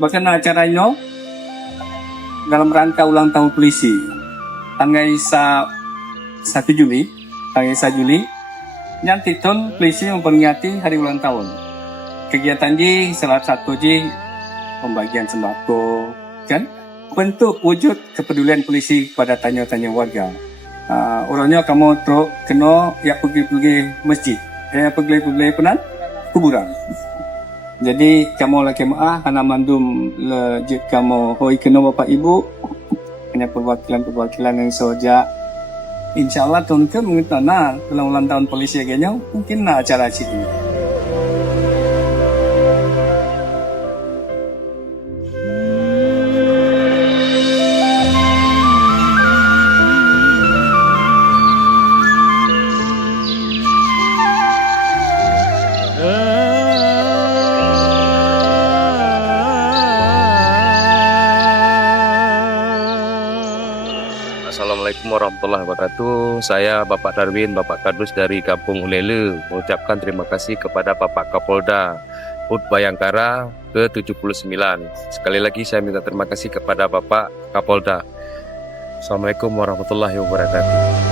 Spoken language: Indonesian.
Bahkan acaranya dalam rangka ulang tahun polisi tanggal 1 Juli, tanggal 1 Juli, nanti ton polisi memperingati hari ulang tahun. Kegiatan ji salah satu ji pembagian sembako, kan? Bentuk wujud kepedulian polisi pada tanya-tanya warga. Orangnya kamu teruk kena ya pergi masjid, pergi penan kuburan. Jadi kamu lagi hana mandum lejit kamu hoi kena bapak ibu, hanya perwakilan yang soja. Insyaallah tahun ke mungkin ulang tahun polisi agaknya mungkin acara sini. Assalamualaikum warahmatullahi wabarakatuh. Saya Bapak Darwin, Bapak Kadus dari Kampung Ulele, mengucapkan terima kasih kepada Bapak Kapolda UD Bayangkara ke-79. Sekali lagi saya minta terima kasih kepada Bapak Kapolda. Assalamualaikum warahmatullahi wabarakatuh.